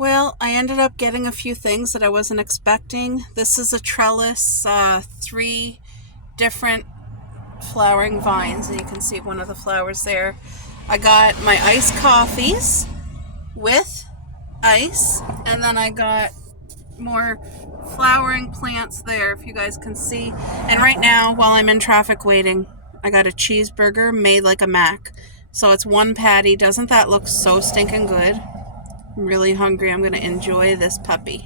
Well, I ended up getting a few things that I wasn't expecting. This is a trellis, three different flowering vines, and you can see one of the flowers there. I got my iced coffees with ice, and then I got more flowering plants there, if you guys can see. And right now, while I'm in traffic waiting, I got a cheeseburger made like a Mac. So it's one patty. Doesn't that look so stinking good? I'm really hungry. I'm going to enjoy this puppy.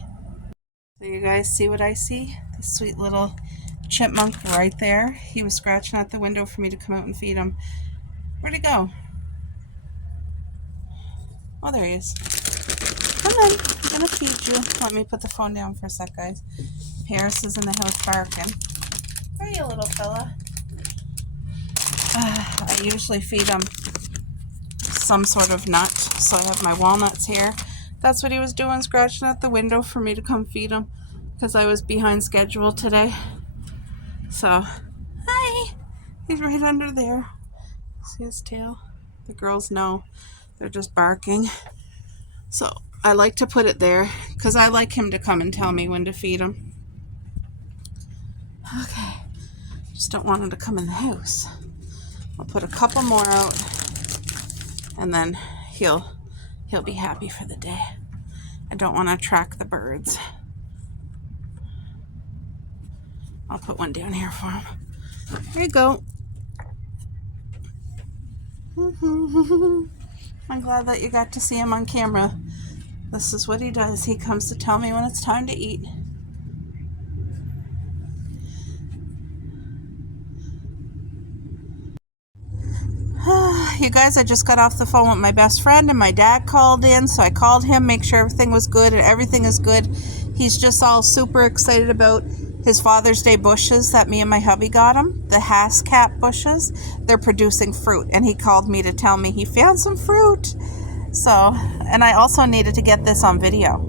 So you guys see what I see? The sweet little chipmunk right there. He was scratching at the window for me to come out and feed him. Where'd he go? Oh, there he is. Come on, I'm going to feed you. Let me put the phone down for a sec, guys. Paris is in the house barking. Where are you, little fella? I usually feed him some sort of nut, so I have my walnuts here. That's what he was doing, scratching at the window for me to come feed him because I was behind schedule today. So, hi! He's right under there. See his tail? The girls know. They're just barking. So, I like to put it there because I like him to come and tell me when to feed him. Okay. Just don't want him to come in the house. I'll put a couple more out and then he'll be happy for the day. I don't want to attract the birds. I'll put one down here for him. There you go. I'm glad that you got to see him on camera. This is what he does. He comes to tell me when it's time to eat. You guys, I just got off the phone with my best friend and my dad called in, so I called him, make sure everything was good, and everything is good. He's just all super excited about his Father's Day bushes that me and my hubby got him, the Haskap bushes. They're producing fruit, and he called me to tell me he found some fruit. So, and I also needed to get this on video.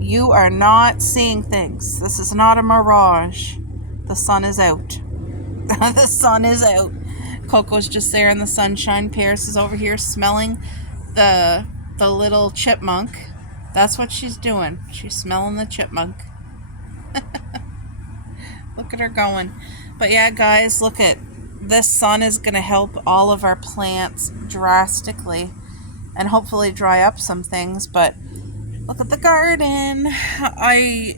You are not seeing things. This is not a mirage. The sun is out. The sun is out. Coco's just there in the sunshine. Paris is over here smelling the little chipmunk. That's what she's doing. She's smelling the chipmunk. Look at her going. But yeah, guys, look at this. Sun is going to help all of our plants drastically and hopefully dry up some things. But look at the garden. I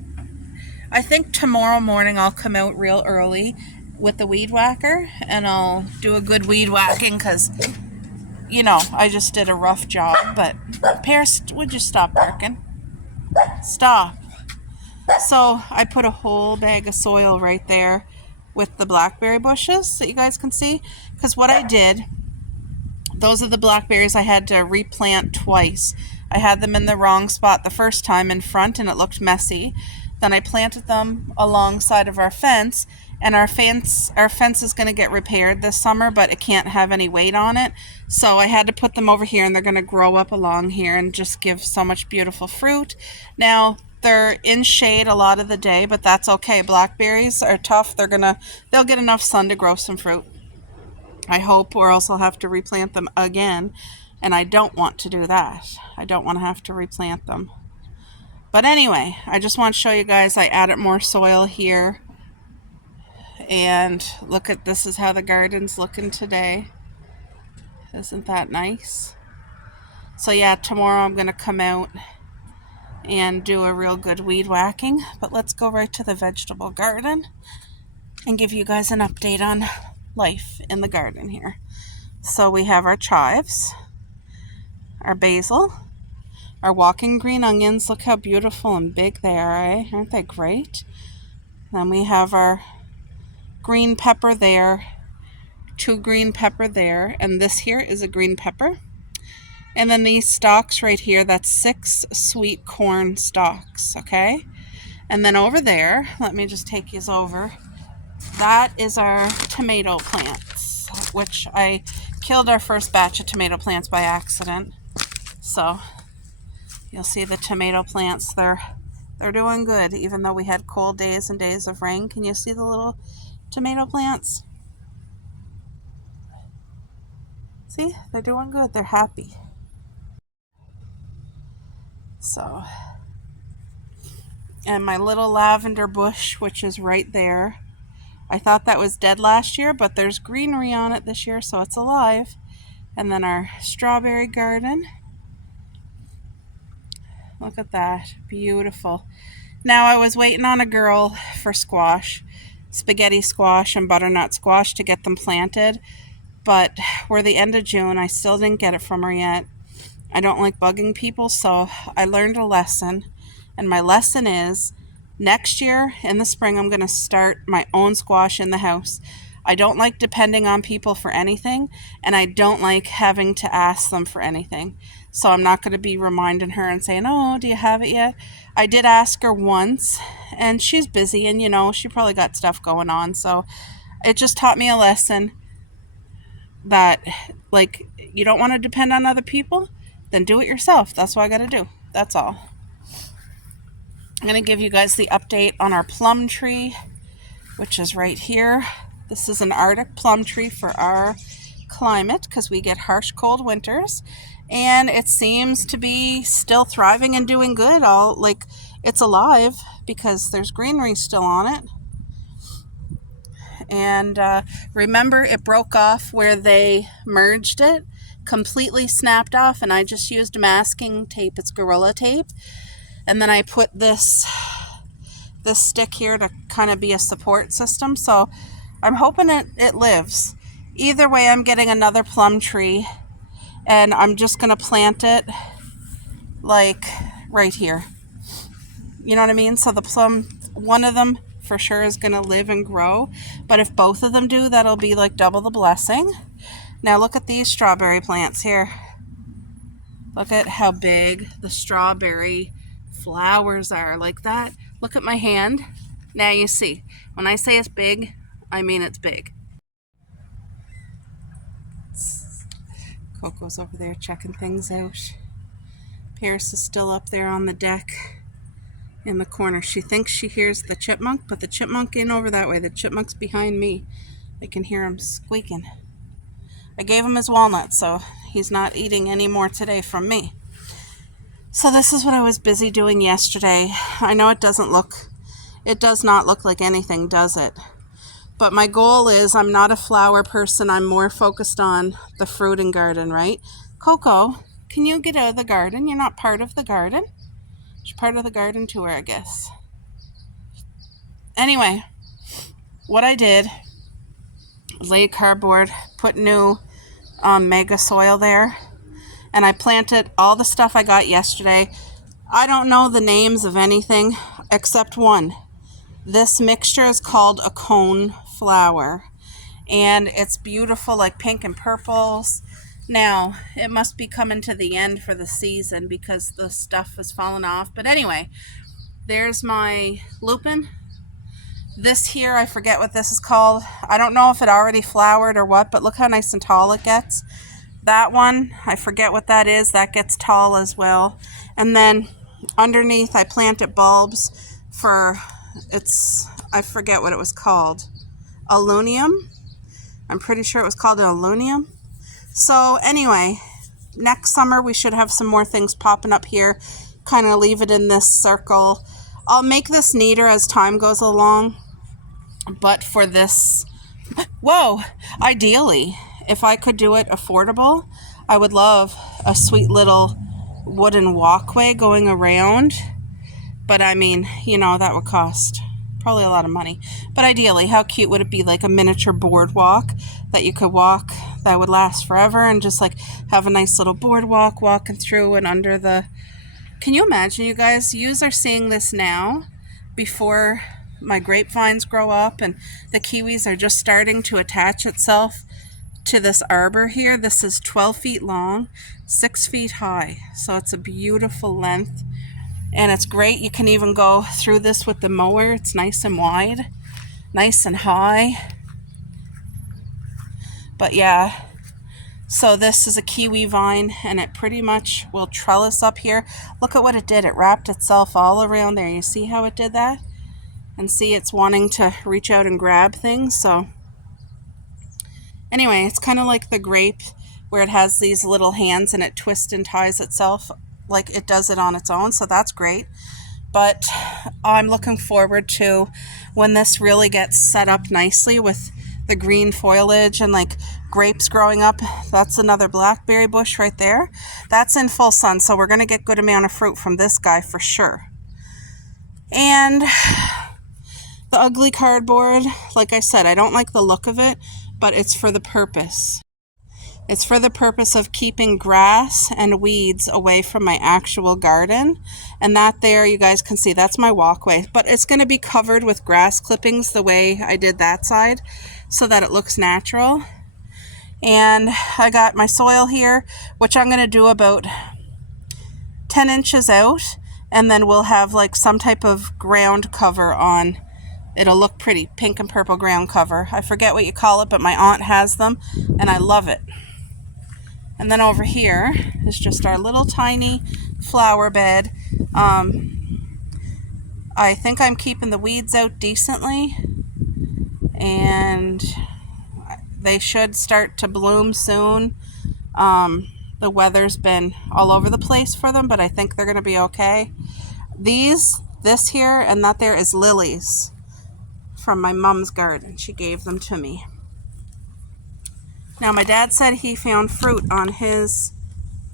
think tomorrow morning I'll come out real early with the weed whacker and I'll do a good weed whacking because, you know, I just did a rough job. But Paris, would you stop barking? Stop. So I put a whole bag of soil right there with the blackberry bushes that you guys can see, because what I did, those are the blackberries I had to replant twice. I had them in the wrong spot the first time in front and it looked messy. Then I planted them alongside of our fence, and our fence is going to get repaired this summer, but it can't have any weight on it. So I had to put them over here, and they're going to grow up along here and just give so much beautiful fruit. Now, they're in shade a lot of the day, but that's okay. Blackberries are tough. They'll get enough sun to grow some fruit. I hope, or else I'll have to replant them again, and I don't want to do that. I don't want to have to replant them. But anyway, I just want to show you guys I added more soil here. And look at, this is how the garden's looking today. Isn't that nice? So yeah, tomorrow I'm going to come out and do a real good weed whacking. But let's go right to the vegetable garden and give you guys an update on life in the garden here. So we have our chives, our basil, our walking green onions. Look how beautiful and big they are, eh? Aren't they great? Then we have our green pepper there, 2 green pepper there, and this here is a green pepper. And then these stalks right here, that's 6 sweet corn stalks, okay? And then over there, let me just take yous over. That is our tomato plants, which I killed our first batch of tomato plants by accident. So you'll see the tomato plants, they're doing good, even though we had cold days and days of rain. Can you see the little tomato plants? See, they're doing good. They're happy. So, and my little lavender bush, which is right there. I thought that was dead last year, but there's greenery on it this year, so it's alive. And then our strawberry garden. Look at that. Beautiful. Now I was waiting on a girl for squash, spaghetti squash and butternut squash to get them planted, but we're the end of June. I still didn't get it from her yet. I don't like bugging people, so I learned a lesson. And my lesson is next year in the spring, I'm going to start my own squash in the house. I don't like depending on people for anything, and I don't like having to ask them for anything. So I'm not going to be reminding her and saying, oh, do you have it yet? I did ask her once, and she's busy, and she probably got stuff going on. So it just taught me a lesson that, like, you don't want to depend on other people, then do it yourself. That's what I got to do. That's all. I'm going to give you guys the update on our plum tree, which is right here. This is an Arctic plum tree for our climate because we get harsh cold winters, and it seems to be still thriving and doing good. It's alive because there's greenery still on it. And remember, it broke off where they merged it, completely snapped off, and I just used masking tape. It's Gorilla Tape. And then I put this stick here to kind of be a support system. So I'm hoping it lives. Either way, I'm getting another plum tree, and I'm just going to plant it like right here. You know what I mean? So the plum, one of them for sure is going to live and grow. But if both of them do, that'll be like double the blessing. Now look at these strawberry plants here. Look at how big the strawberry flowers are like that. Look at my hand. Now you see. When I say it's big, I mean it's big. Coco's over there checking things out. Paris is still up there on the deck in the corner. She thinks she hears the chipmunk, but the chipmunk ain't over that way. The chipmunk's behind me. I can hear him squeaking. I gave him his walnuts, so he's not eating any more today from me. So this is what I was busy doing yesterday. I know it does not look like anything, does it? But my goal is, I'm not a flower person. I'm more focused on the fruit and garden, right? Coco, can you get out of the garden? You're not part of the garden. You're part of the garden tour, I guess. Anyway, what I did, laid cardboard, put new mega soil there, and I planted all the stuff I got yesterday. I don't know the names of anything except one. This mixture is called a cone flower, and it's beautiful, like pink and purples. Now, it must be coming to the end for the season because the stuff is falling off. But anyway, there's my lupin. This here, I forget what this is called. I don't know if it already flowered or what, but look how nice and tall it gets. That one, I forget what that is. That gets tall as well. And then underneath, I planted bulbs for, I forget what it was called. Alunium. I'm pretty sure it was called an alunium. So anyway, next summer we should have some more things popping up here. Kind of leave it in this circle. I'll make this neater as time goes along. But for this, ideally, if I could do it affordable, I would love a sweet little wooden walkway going around. But I mean, that would cost probably a lot of money. But ideally, how cute would it be, like a miniature boardwalk that you could walk that would last forever, and just like have a nice little boardwalk walking through and under the... Can you imagine, you guys? You are seeing this now before my grapevines grow up and the kiwis are just starting to attach itself to this arbor here. This is 12 feet long, 6 feet high. So it's a beautiful length. And it's great. You can even go through this with the mower. It's nice and wide, nice and high. But yeah, so this is a kiwi vine, and it pretty much will trellis up here. Look at what it did. It wrapped itself all around there. You see how it did that? And see, it's wanting to reach out and grab things. So anyway, it's kind of like the grape where it has these little hands and it twists and ties itself like it does it on its own, so that's great. But I'm looking forward to when this really gets set up nicely with the green foliage and like grapes growing up. That's another blackberry bush right there. That's in full sun, so we're going to get good amount of fruit from this guy for sure. And the ugly cardboard, like I said, I don't like the look of it, but it's for the purpose. It's for the purpose of keeping grass and weeds away from my actual garden. And that there, you guys can see, that's my walkway. But it's going to be covered with grass clippings the way I did that side so that it looks natural. And I got my soil here, which I'm going to do about 10 inches out. And then we'll have like some type of ground cover on. It'll look pretty, pink and purple ground cover. I forget what you call it, but my aunt has them and I love it. And then over here is just our little tiny flower bed. I think I'm keeping the weeds out decently, and they should start to bloom soon. The weather's been all over the place for them, but I think they're going to be okay. This here and that there is lilies from my mom's garden. She gave them to me. Now, my dad said he found fruit on his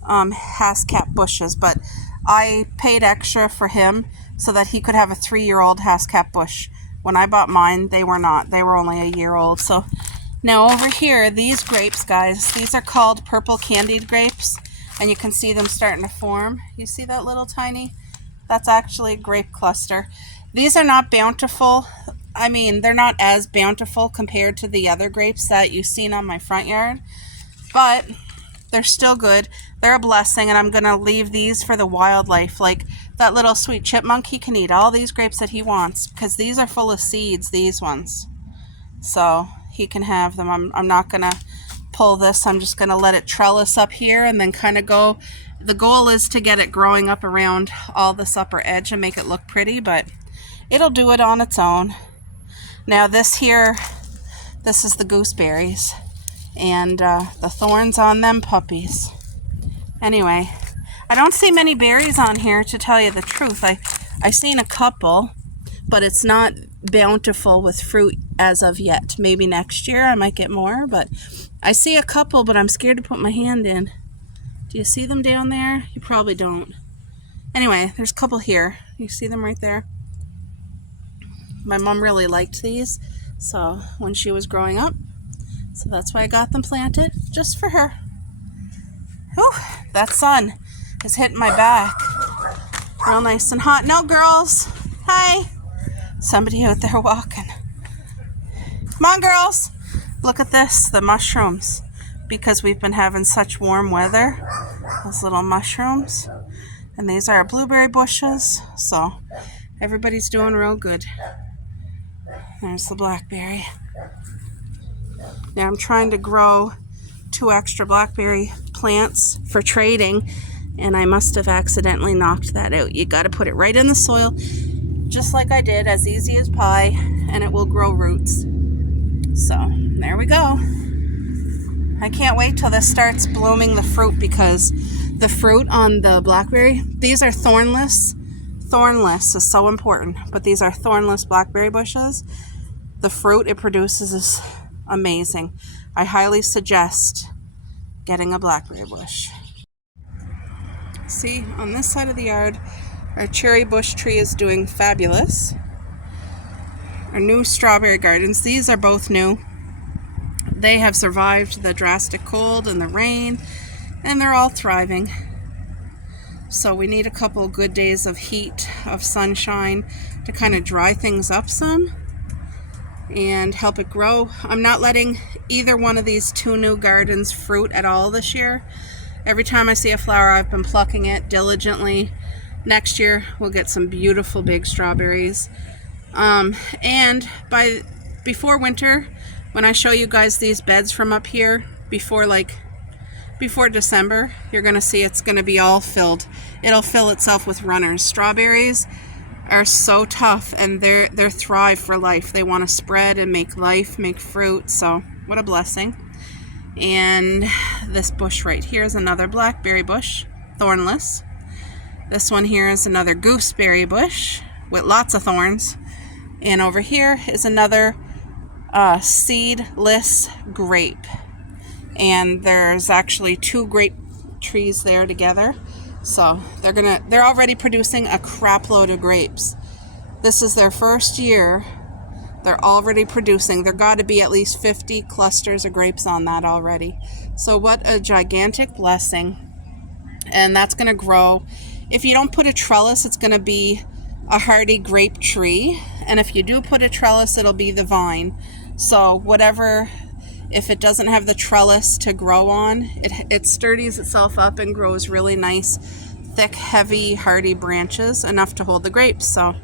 Haskap bushes, but I paid extra for him so that he could have a 3-year-old Haskap bush. When I bought mine, they were not. They were only a year old. So now over here, these grapes, guys, these are called purple candied grapes, and you can see them starting to form. You see that little tiny? That's actually a grape cluster. These are not bountiful. I mean, they're not as bountiful compared to the other grapes that you've seen on my front yard, but they're still good. They're a blessing, and I'm going to leave these for the wildlife. Like that little sweet chipmunk, he can eat all these grapes that he wants because these are full of seeds, these ones. So he can have them. I'm not going to pull this. I'm just going to let it trellis up here and then kind of go. The goal is to get it growing up around all this upper edge and make it look pretty, but it'll do it on its own. Now this here, this is the gooseberries and the thorns on them puppies. Anyway, I don't see many berries on here, to tell you the truth. I seen a couple, but it's not bountiful with fruit as of yet. Maybe next year I might get more, but I see a couple, but I'm scared to put my hand in. Do you see them down there? You probably don't. Anyway, there's a couple here. You see them right there? My mom really liked these, so when she was growing up, so that's why I got them planted, just for her. Whew, that sun is hitting my back. Real nice and hot. No, girls. Hi. Somebody out there walking. Come on, girls. Look at this, the mushrooms. Because we've been having such warm weather, those little mushrooms. And these are our blueberry bushes, so everybody's doing real good. There's the blackberry. Now I'm trying to grow 2 extra blackberry plants for trading, and I must have accidentally knocked that out. You got to put it right in the soil, just like I did, as easy as pie, and it will grow roots. So there we go. I can't wait till this starts blooming the fruit, because the fruit on the blackberry, these are thornless. Thornless is so important, but these are thornless blackberry bushes. The fruit it produces is amazing. I highly suggest getting a blackberry bush. See, on this side of the yard, our cherry bush tree is doing fabulous. Our new strawberry gardens, these are both new. They have survived the drastic cold and the rain, and they're all thriving. So we need a couple good days of heat, of sunshine, to kind of dry things up some and help it grow. I'm not letting either one of these 2 new gardens fruit at all this year. Every time I see a flower, I've been plucking it diligently. Next year, we'll get some beautiful big strawberries. And before winter, when I show you guys these beds from up here, before December, you're going to see it's going to be all filled. It'll fill itself with runners. Strawberries are so tough, and they're thrive for life. They want to spread and make life, make fruit. So what a blessing. And this bush right here is another blackberry bush, thornless. This one here is another gooseberry bush with lots of thorns. And over here is another seedless grape. And there's actually 2 grape trees there together. So they're already producing a crap load of grapes. This is their first year. They're already producing. There got to be at least 50 clusters of grapes on that already. So what a gigantic blessing. And that's going to grow. If you don't put a trellis, it's going to be a hardy grape tree. And if you do put a trellis, it'll be the vine. So whatever, if it doesn't have the trellis to grow on, it sturdies itself up and grows really nice, thick, heavy, hardy branches, enough to hold the grapes. So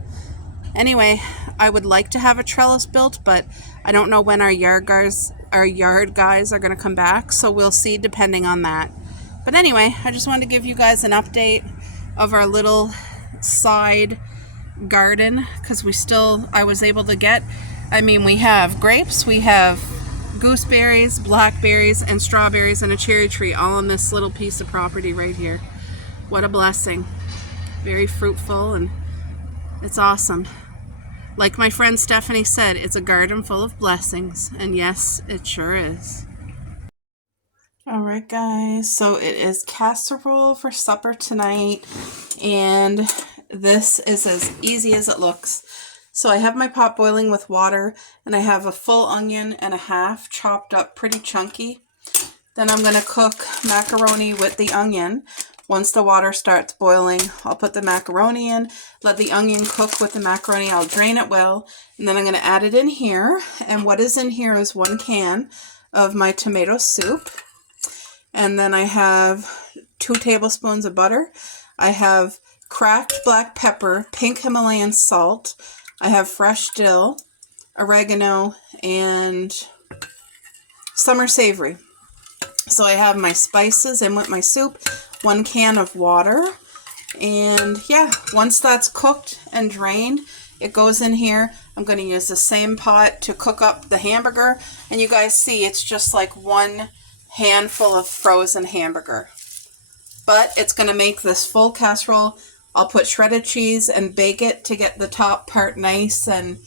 anyway, I would like to have a trellis built, but I don't know when our yard guys are going to come back, so we'll see depending on that. But anyway, I just wanted to give you guys an update of our little side garden, because I was able to get, we have grapes, we have gooseberries, blackberries, and strawberries, and a cherry tree all on this little piece of property right here. What a blessing. Very fruitful, and it's awesome. Like my friend Stephanie said, it's a garden full of blessings, and yes, it sure is. Alright guys, so it is casserole for supper tonight, and this is as easy as it looks. So I have my pot boiling with water, and I have a full onion and a half chopped up pretty chunky. Then I'm going to cook macaroni with the onion. Once the water starts boiling, I'll put the macaroni in, let the onion cook with the macaroni. I'll drain it well, and then I'm going to add it in here. And what is in here is 1 can of my tomato soup. And then I have 2 tablespoons of butter. I have cracked black pepper, pink Himalayan salt. I have fresh dill, oregano, and summer savory. So I have my spices in with my soup, 1 can of water, and yeah, once that's cooked and drained, it goes in here. I'm going to use the same pot to cook up the hamburger, and you guys see it's just like 1 handful of frozen hamburger. But it's going to make this full casserole. I'll put shredded cheese and bake it to get the top part nice and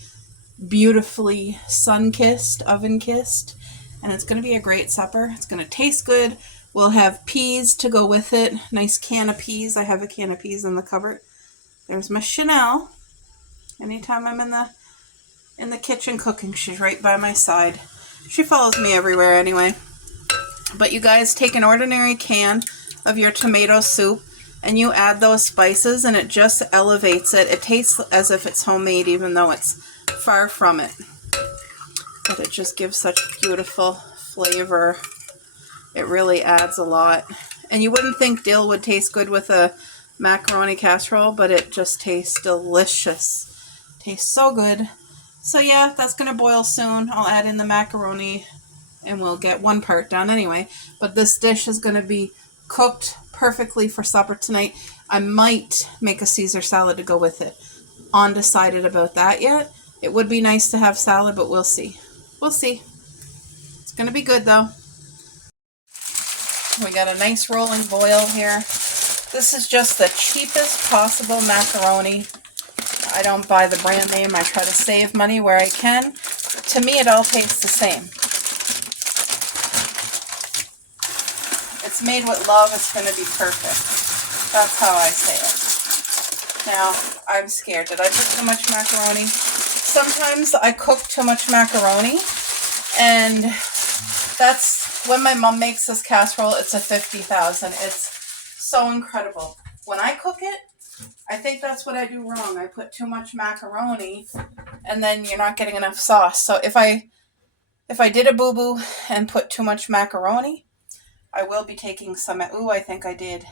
beautifully sun-kissed, oven-kissed. And it's going to be a great supper. It's going to taste good. We'll have peas to go with it. Nice can of peas. I have a can of peas in the cupboard. There's my Chanel. Anytime I'm in the kitchen cooking, she's right by my side. She follows me everywhere anyway. But you guys take an ordinary can of your tomato soup, and you add those spices, and it just elevates it. It tastes as if it's homemade, even though it's far from it. But it just gives such beautiful flavor. It really adds a lot. And you wouldn't think dill would taste good with a macaroni casserole, but it just tastes delicious. Tastes so good. So yeah, that's going to boil soon. I'll add in the macaroni, and we'll get 1 part done anyway. But this dish is going to be cooked perfectly for supper tonight. I might make a Caesar salad to go with it. Undecided about that yet. It would be nice to have salad, but we'll see. We'll see. It's going to be good though. We got a nice rolling boil here. This is just the cheapest possible macaroni. I don't buy the brand name. I try to save money where I can. To me, it all tastes the same. It's made with love. It's going to be perfect. That's how I say it. Now, I'm scared. Did I put too much macaroni? Sometimes I cook too much macaroni, and that's when my mom makes this casserole. It's a 50,000. It's so incredible. When I cook it, I think that's what I do wrong. I put too much macaroni, and then you're not getting enough sauce. So if I did a boo-boo and put too much macaroni, I will be taking some. Ooh, I think I did.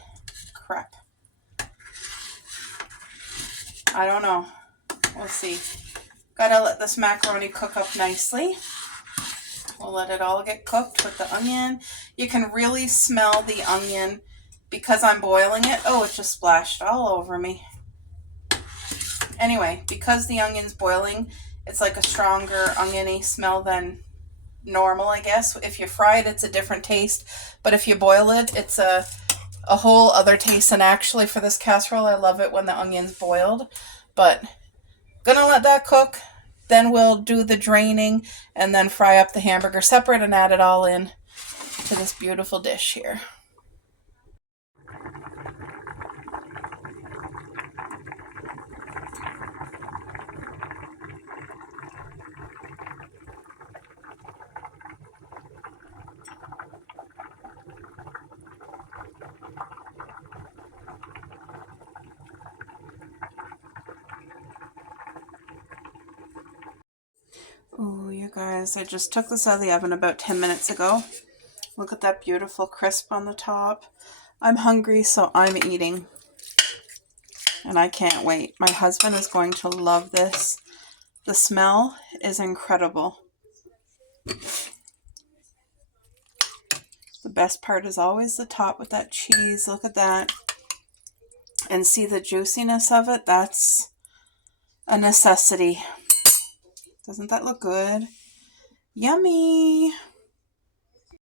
Crap. I don't know. We'll see. Gotta let this macaroni cook up nicely. We'll let it all get cooked with the onion. You can really smell the onion because I'm boiling it. Oh, it just splashed all over me. Anyway, because the onion's boiling, it's like a stronger oniony smell than normal, I guess. If you fry it, it's a different taste. But if you boil it, it's a a whole other taste. And actually for this casserole, I love it when the onion's boiled, but gonna let that cook. Then we'll do the draining and then fry up the hamburger separate and add it all in to this beautiful dish here. Oh, you guys, I just took this out of the oven about 10 minutes ago. Look at that beautiful crisp on the top. I'm hungry, so I'm eating. And I can't wait. My husband is going to love this. The smell is incredible. The best part is always the top with that cheese. Look at that. And see the juiciness of it? That's a necessity. Doesn't that look good? Yummy!